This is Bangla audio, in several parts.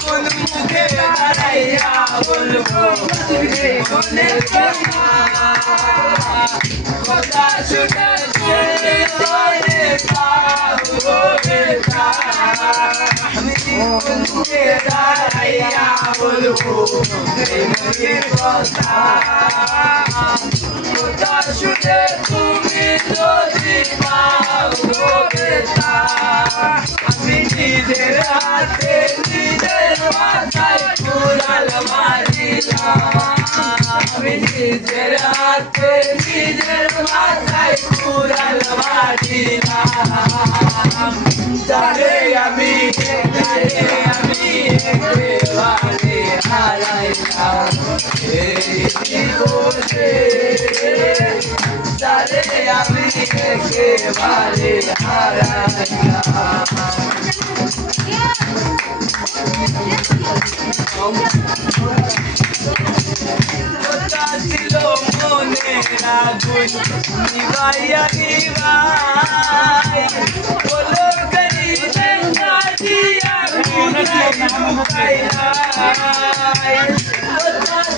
কোন মুখে দাঁড়াইয়া বলবো মনের কথা শুনে তোরে পাবো বেটা আমি কোন মুখে দাঁড়াইয়া বলবো মনের কথা কথা শুনে তুমি যদি পাবো বেটা আমি নিজের হাতে নিজের মাথায় কুড়াল মারিলাম আমি নিজের হাতে নিজের মাথায় কুড়াল মারিলাম তারে আমি একেবারে হারাইলাম এই জীবনে তারে আমি একেবারে হারাইলাম ছিল মনে আগুন নিভাইয়া নিভাই বলো গরিবে কাটিয়া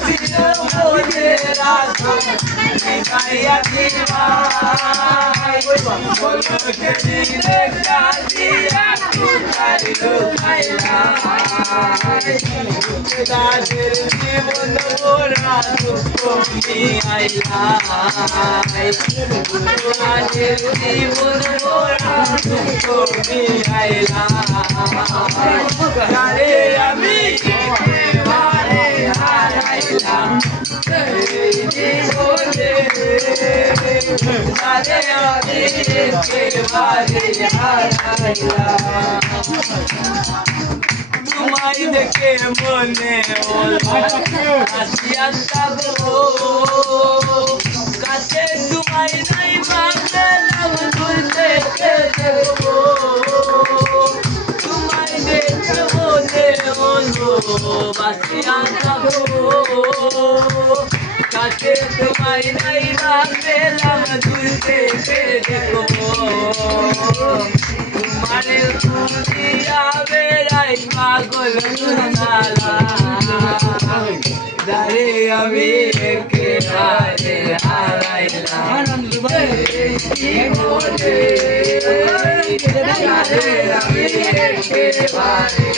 ছিল মনে আগুন নিভাইয়া নিভাই বলো গরিবে কাটিয়া তাদের জীবন ওরা দুঃখ আইলাই তাদের জীবন ওরা দুঃখ আইলাই আমি একেবারে হারাইলাম এই জীবনে তারে আমি একেবারে হারাইলাম তোমায় দেখে মনে হলো আসিয়া থাকবো কাছে তোমায় নাই ভাবলাম দূর থেকে দেখবো তোমায় দেখে মনে হলো আসিয়া থাকবো কাছে তোমায় নাই ভাবলাম দূর থেকে দেখবো তোমারে দুনিয়া বেড়াই পাগল নালা দারে আমি একেবারে হারাইলাম জীবনে দারে আমি একেবারে